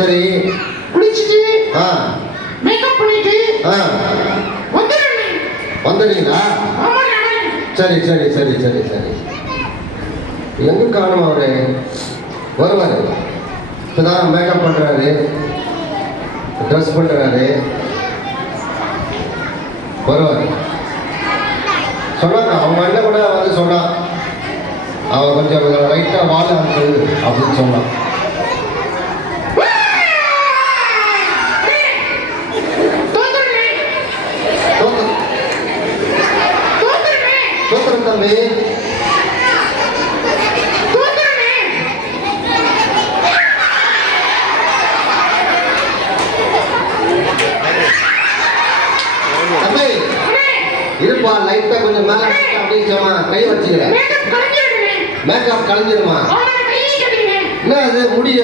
சரி. குளிச்சிட்டு மேக்கப் பண்ணிட்டு வந்துடுறீங்களா? சரி சரி சரி சரி சரி. எங்க காணும் அவரு? வருவாரு. இப்பதான் மேக்கப் பண்றாரு, ட்ரெஸ் பண்றாரு, வருவாரு. சொன்னாங்க அவங்க அண்ணன் கூட வந்து சொன்னான், அவன் கொஞ்சம் லைட்டா வாழ இருக்குது அப்படின்னு சொன்னான். தோத்துறேன் தம்பி. தம்பி இருப்பா, லைட்டா கொஞ்சம் மேல அப்படின்னு சொன்னா கை வச்சுக்கிறேன். மேக்கப் கலைஞ்சிருமா? என்ன அது முடிய